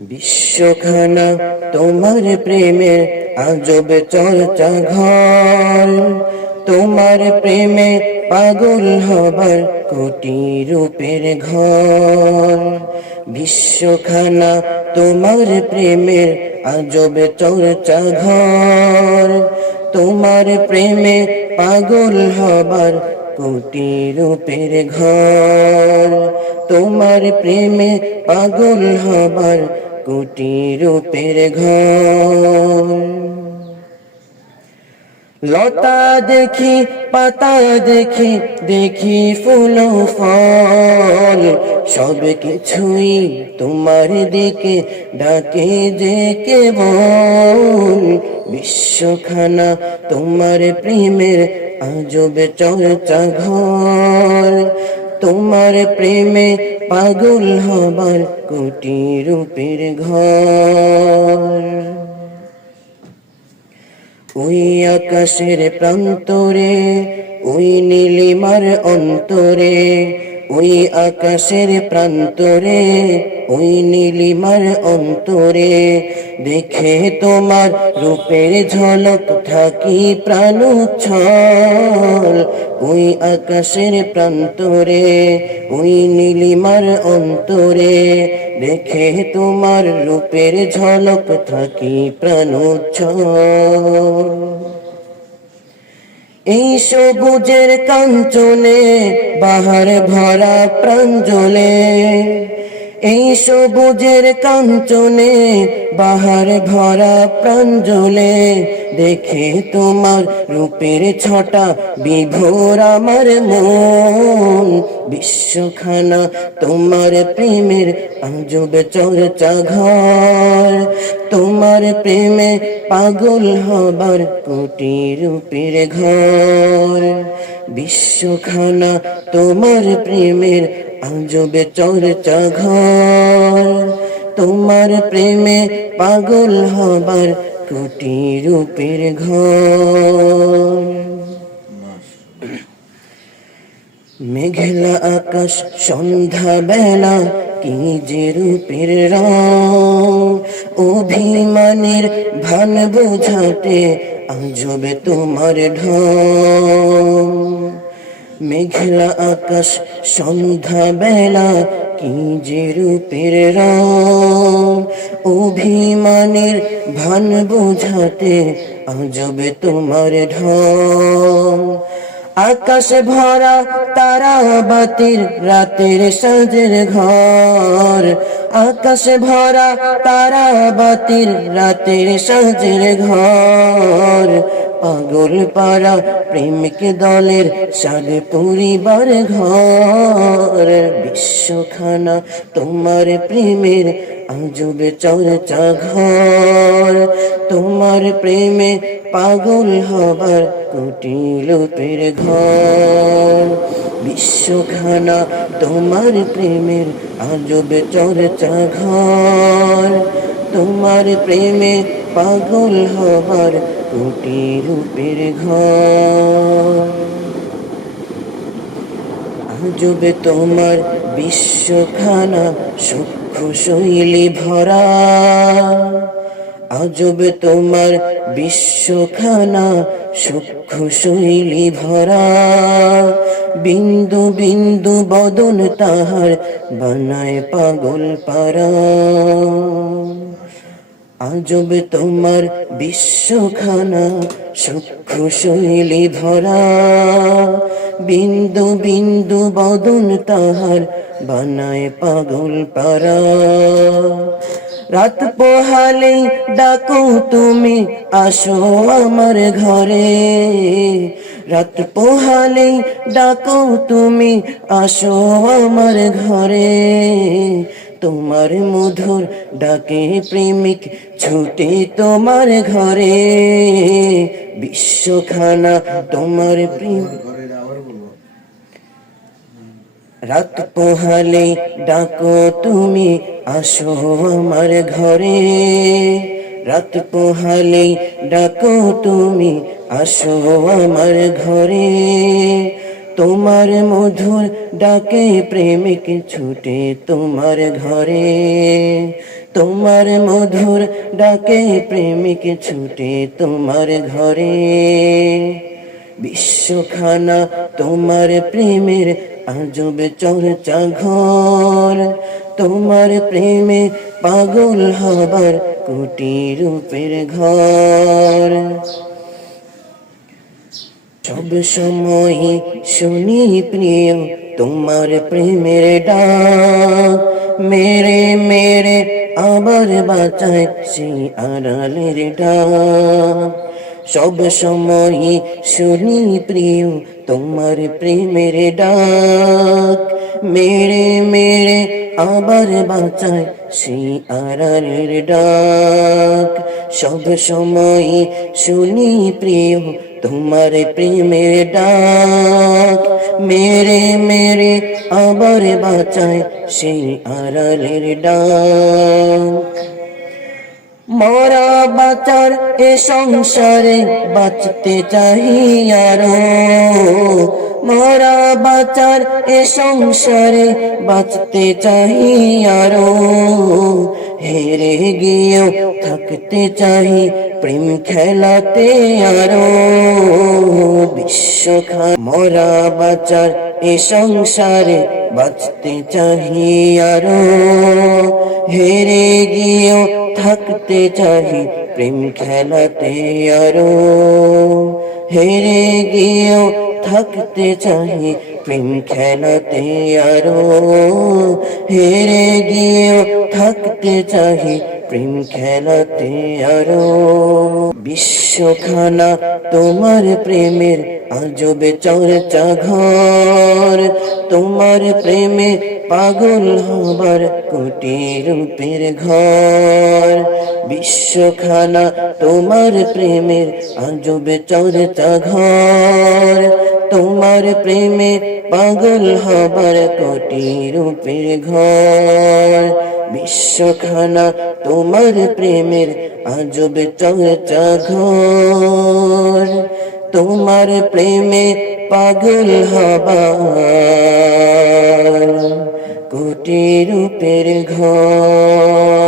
বিশ্বখানা তোমার প্রেমের আজব চর্চা ঘর, তোমার প্রেমে পাগল হবার কোটি রূপের ঘর। বিশ্বখানা তোমার প্রেমের আজব চর্চা ঘর, তোমার প্রেমে পাগল হবার কোটি রূপের ঘর। তোমার প্রেমে পাগল হবার কোটি রূপের ঘর। লতা দেখি পাতা দেখি দেখি ফুল ফল, সব কিছুই তোমার দিকে ডাকে যে কেবল। বিশ্বখানা তোমার প্রেমের আজব চর্চা ঘর, তোমার প্রেমে পাগল হবার কোটি রূপের ঘর। ওই আকাশের প্রান্তরে, ওই নীলিমার অন্তরে, ওই আকাশের প্রান্তরে, ওই নীলিমার অন্তরে, দেখে তোমার রূপের ঝলক থাকি প্রাণ উচ্ছল। ওই আকাশের প্রান্তরে, ওই নীলিমার অন্তরে, দেখে তোমার রূপের ঝলক থাকি প্রাণ উচ্ছল। এই সবুজের কাঞ্চনে বাহার ভরা প্রাঞ্জলে, এই সবুজের কাঞ্চনে বাহার ভরা প্রাঞ্জলে, দেখে তোমার রূপের ছটা বিভোর আমার মন। বিশ্বখানা তোমার প্রেমের আজব চর্চা ঘর, তোমার প্রেমে পাগল হবার কোটি রূপের ঘর। বিশ্বখানা তোমার প্রেমের আজব চর্চা ঘর, তোমার প্রেমে পাগল হবার কোটি রূপের ঘর। মেঘলা আকাশ সন্ধ্যা বেলা কি যে রূপের রং, অভিমানের ভান বোঝাতে আজব তোমার ঢং। মেঘলা আকাশ সন্ধ্যা বেলা কি যে রূপের রং, অভিমানের ভান বোঝাতে আজব তোমার ঢং। আকাশ ভরা তারাবাতির রাতের সাজের ঘর, আকাশ ভরা তারাবাতির রাতের সাজের ঘর। পাগল পারা প্রেমিক দলের সাদ পরিবার ঘর। বিশ্বখানা তোমার প্রেমের আজব চর্চা ঘর, তোমার প্রেমে পাগল হবার কোটি রূপের ঘর। বিশ্বখানা তোমার প্রেমের আজব চর্চা ঘর, তোমার প্রেমে পাগল হবার কোটি রূপের ঘর। আজব তোমার বিশ্বখানা সূক্ষ্ম শৈলী ভরা, আজব তোমার বিশ্বখানা সূক্ষ্ম শৈলী ভরা। বিন্দু বিন্দু বদন তাহার বানায় পাগল পারা। আজব তোমার বিশ্বখানা সূক্ষ্ম শৈলী ভরা, বিন্দু বিন্দু বদন তাহার বানায় পাগল পারা। রাত পোহালে ডাকো তুমি আসো আমার ঘরে, রাত পোহালে ডাকো তুমি আসো আমার ঘরে। তোমার মধুর ডাকে প্রেমিক ছুটে তোমার ঘরে। বিশ্বখানা তোমার প্রেম। রাত পোহালে ডাকো তুমি আসো আমার ঘরে, রাত পোহালে ডাকো তুমি আসো আমার ঘরে। তোমার মধুর ডাকে প্রেমিক ছুটে তোমার ঘরে। তোমার মধুর ডাকে প্রেমিক ছুটে তোমার ঘরে, বিশ্বখানা তোমার প্রেমের আজব চর্চা ঘর। তোমার প্রেমে পাগল হবার কোটি রূপের ঘর। সব সময় শুনি প্রিয় তোমার প্রেমের ডাক, মেরে মেরে আবার বাঁচায় সেই আড়ালের ডাক। সব সময় শুনি প্রিয় তোমার প্রেমের ডাক, মেরে মেরে আবার বাঁচায় সেই আড়ালের ডাক। সব সময় শুনি প্রিয় তোমার প্রেমের ডাক, মেরে মেরে আবার বাঁচায় সেই আড়ালের ডাক। মরা বাঁচার এ সংসারে বাঁচতে চাহি আরো, মরা বাঁচার এ সংসারে বাঁচতে চাহি আরো। হেরে গিয়েও থাকতে চাহি প্রেম খেলাতে আরো। মরা বাঁচার এ সংসারে বাঁচতে চাহি আরো, হেরে গিয়েও থাকতে চাহি প্রেম খেলাতে আরো। হেরে গিয়েও থাকতে চাহি প্রেম খেলাতে আরো, হেরে গিয়েও থাকতে চাহি প্রেম খেলাতে আরো। বিশ্বখানা তোমার প্রেমের আজব চর্চা ঘর, তোমার প্রেমে পাগল হবার কোটি রূপের ঘর। বিশ্বখানা তোমার প্রেমের আজব চর্চা ঘর, তোমার প্রেমে পাগল হবার কোটি রূপের ঘর। বিশ্বখানা তোমার প্রেমের আজব চর্চা ঘর, তোমার প্রেমে পাগল হবার কোটি রূপের ঘর।